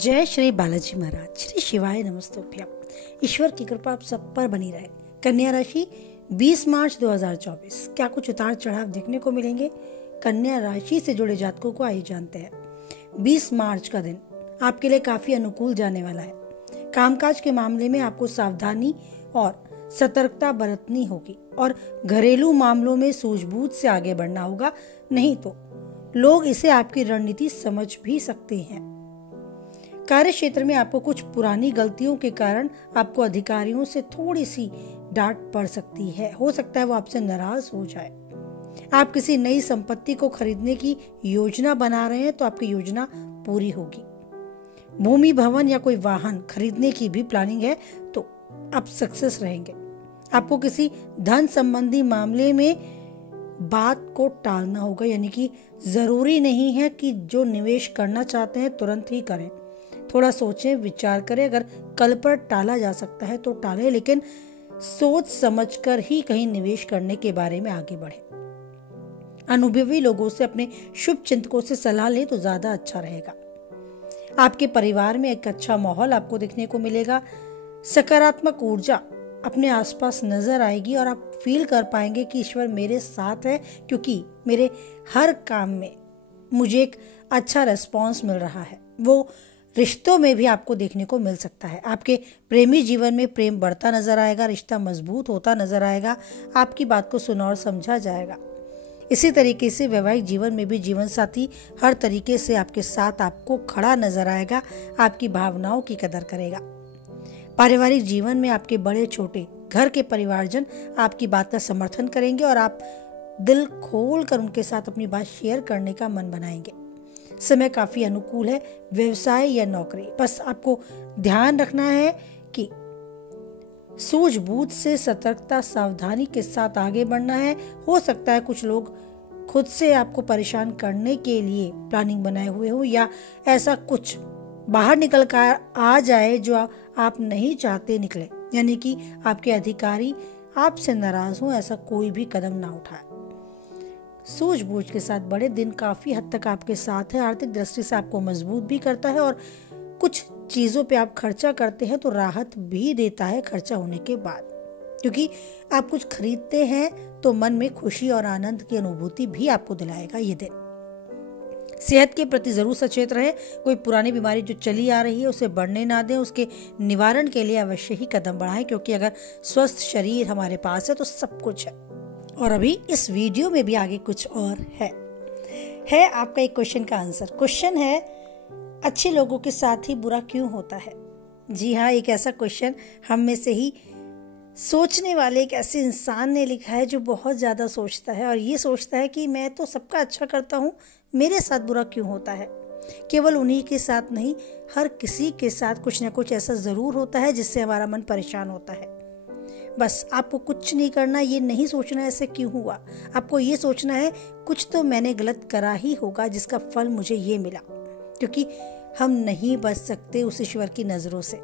जय श्री बालाजी महाराज, श्री शिवाय नमस्तुभ्यम। ईश्वर की कृपा आप सब पर बनी रहे। कन्या राशि 20 मार्च 2024। क्या कुछ उतार चढ़ाव देखने को मिलेंगे? कन्या राशि से जुड़े जातकों को आइए जानते हैं। 20 मार्च का दिन आपके लिए काफी अनुकूल जाने वाला है। कामकाज के मामले में आपको सावधानी और सतर्कता बरतनी होगी और घरेलू मामलों में सूझबूझ से आगे बढ़ना होगा, नहीं तो लोग इसे आपकी रणनीति समझ भी सकते हैं। कार्य क्षेत्र में आपको कुछ पुरानी गलतियों के कारण आपको अधिकारियों से थोड़ी सी डांट पड़ सकती है। हो सकता है वो आपसे नाराज हो जाए। आप किसी नई संपत्ति को खरीदने की योजना बना रहे हैं तो आपकी योजना पूरी होगी। भूमि, भवन या कोई वाहन खरीदने की भी प्लानिंग है तो आप सक्सेस रहेंगे। आपको किसी धन संबंधी मामले में बात को टालना होगा, यानी कि जरूरी नहीं है कि जो निवेश करना चाहते हैं तुरंत ही करें। थोड़ा सोचें, विचार करें। अगर कल पर टाला जा सकता है तो टालें, लेकिन सोच समझकर ही कहीं निवेश करने के बारे में आगे बढ़ें। अनुभवी लोगों से, अपने शुभ चिंतकों से सलाह लें तो ज्यादा अच्छा रहेगा। आपके परिवार में एक अच्छा माहौल आपको देखने को मिलेगा। सकारात्मक ऊर्जा अपने आसपास नजर आएगी और आप फील कर पाएंगे कि ईश्वर मेरे साथ है, क्योंकि मेरे हर काम में मुझे एक अच्छा रिस्पॉन्स मिल रहा है। वो रिश्तों में भी आपको देखने को मिल सकता है। आपके प्रेमी जीवन में प्रेम बढ़ता नजर आएगा, रिश्ता मजबूत होता नजर आएगा, आपकी बात को सुना और समझा जाएगा। इसी तरीके से वैवाहिक जीवन में भी जीवन साथी हर तरीके से आपके साथ आपको खड़ा नजर आएगा, आपकी भावनाओं की कदर करेगा। पारिवारिक जीवन में आपके बड़े छोटे घर के परिवारजन आपकी बात का समर्थन करेंगे और आप दिल खोल कर उनके साथ अपनी बात शेयर करने का मन बनाएंगे। समय काफी अनुकूल है, व्यवसाय या नौकरी। बस आपको ध्यान रखना है कि सूझबूझ से, सतर्कता, सावधानी के साथ आगे बढ़ना है। हो सकता है कुछ लोग खुद से आपको परेशान करने के लिए प्लानिंग बनाए हुए हो, या ऐसा कुछ बाहर निकल कर आ जाए जो आप नहीं चाहते निकले, यानी कि आपके अधिकारी आपसे नाराज हो। ऐसा कोई भी कदम ना उठाए। सूझबूझ के साथ बड़े दिन काफी हद तक आपके साथ है। आर्थिक दृष्टि से आपको मजबूत भी करता है और कुछ चीजों पे आप खर्चा करते हैं तो राहत भी देता है खर्चा होने के बाद, क्योंकि आप कुछ खरीदते हैं तो मन में खुशी और आनंद की अनुभूति भी आपको दिलाएगा ये दिन। सेहत के प्रति जरूर सचेत रहे। कोई पुरानी बीमारी जो चली आ रही है उसे बढ़ने ना दें। उसके निवारण के लिए अवश्य ही कदम बढ़ाएं, क्योंकि अगर स्वस्थ शरीर हमारे पास है तो सब कुछ है। और अभी इस वीडियो में भी आगे कुछ और है आपका एक क्वेश्चन का आंसर। क्वेश्चन है, अच्छे लोगों के साथ ही बुरा क्यों होता है? जी हाँ, एक ऐसा क्वेश्चन हम में से ही सोचने वाले एक ऐसे इंसान ने लिखा है जो बहुत ज्यादा सोचता है और ये सोचता है कि मैं तो सबका अच्छा करता हूँ, मेरे साथ बुरा क्यों होता है? केवल उन्हीं के साथ नहीं, हर किसी के साथ कुछ ना कुछ ऐसा जरूर होता है जिससे हमारा मन परेशान होता है। बस आपको कुछ नहीं करना, ये नहीं सोचना ऐसे क्यों हुआ। आपको ये सोचना है कुछ तो मैंने गलत करा ही होगा जिसका फल मुझे ये मिला, क्योंकि हम नहीं बच सकते उस ईश्वर की नजरों से।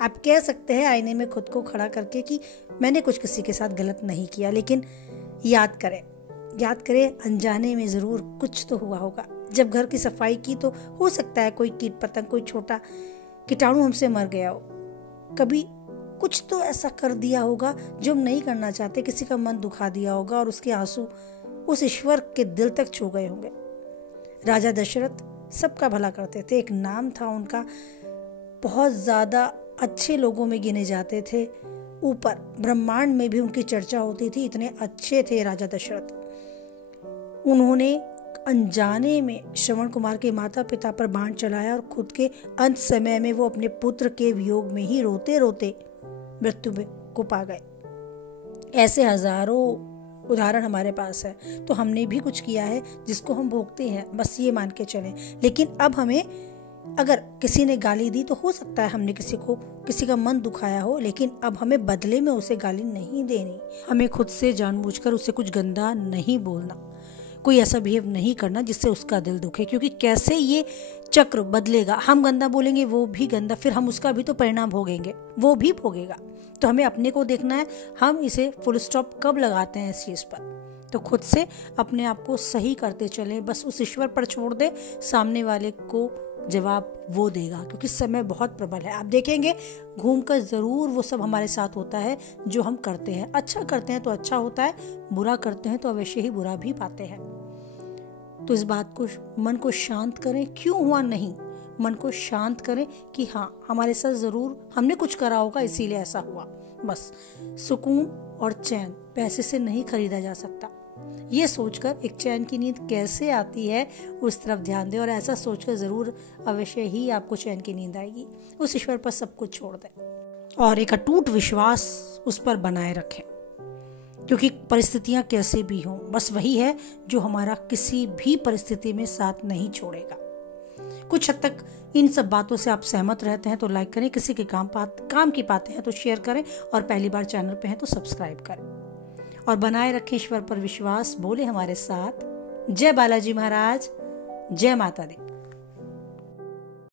आप कह सकते हैं आईने में खुद को खड़ा करके कि मैंने कुछ किसी के साथ गलत नहीं किया, लेकिन याद करें अनजाने में जरूर कुछ तो हुआ होगा। जब घर की सफाई की तो हो सकता है कोई कीट पतंग, कोई छोटा कीटाणु हमसे मर गया हो। कभी कुछ तो ऐसा कर दिया होगा जो हम नहीं करना चाहते, किसी का मन दुखा दिया होगा और उसके आंसू उस ईश्वर के दिल तक छू गए होंगे। राजा दशरथ सबका भला करते थे, एक नाम था उनका, बहुत ज्यादा अच्छे लोगों में गिने जाते थे। ऊपर ब्रह्मांड में भी उनकी चर्चा होती थी, इतने अच्छे थे राजा दशरथ। उन्होंने अनजाने में श्रवण कुमार के माता पिता पर बाण चलाया और खुद के अंत समय में वो अपने पुत्र के वियोग में ही रोते रोते मृत्यु को पा गए। ऐसे हजारों उदाहरण हमारे पास है। तो हमने भी कुछ किया है जिसको हम भोगते हैं, बस ये मान के चलें। लेकिन अब हमें, अगर किसी ने गाली दी तो हो सकता है हमने किसी का मन दुखाया हो, लेकिन अब हमें बदले में उसे गाली नहीं देनी। हमें खुद से जानबूझकर उसे कुछ गंदा नहीं बोलना, कोई ऐसा बिहेव नहीं करना जिससे उसका दिल दुखे, क्योंकि कैसे ये चक्र बदलेगा। हम गंदा बोलेंगे, वो भी गंदा, फिर हम उसका भी तो परिणाम भोगेंगे, वो भी भोगेगा। तो हमें अपने को देखना है, हम इसे फुल स्टॉप कब लगाते हैं इस चीज पर। तो खुद से अपने आप को सही करते चले, बस उस ईश्वर पर छोड़ दे, सामने वाले को जवाब वो देगा, क्योंकि समय बहुत प्रबल है। आप देखेंगे घूमकर ज़रूर वो सब हमारे साथ होता है जो हम करते हैं। अच्छा करते हैं तो अच्छा होता है, बुरा करते हैं तो अवश्य ही बुरा भी पाते हैं। तो इस बात को, मन को शांत करें, क्यों हुआ नहीं, मन को शांत करें कि हाँ हमारे साथ ज़रूर हमने कुछ करा होगा इसीलिए ऐसा हुआ। बस सुकून और चैन पैसे से नहीं खरीदा जा सकता। ये सोचकर एक चैन की नींद कैसे आती है उस तरफ ध्यान दें, और ऐसा सोचकर ज़रूर अवश्य ही आपको चैन की नींद आएगी। उस ईश्वर पर सब कुछ छोड़ दें और एक अटूट विश्वास उस पर बनाए रखें, क्योंकि परिस्थितियां कैसे भी हों, बस वही है जो हमारा किसी भी परिस्थिति में साथ नहीं छोड़ेगा। कुछ हद तक इन सब बातों से आप सहमत रहते हैं तो लाइक करें, किसी के काम की बातें हैं तो शेयर करें, और पहली बार चैनल पे हैं तो सब्सक्राइब करें और बनाए रखें ईश्वर पर विश्वास। बोले हमारे साथ, जय बालाजी महाराज, जय माता दी।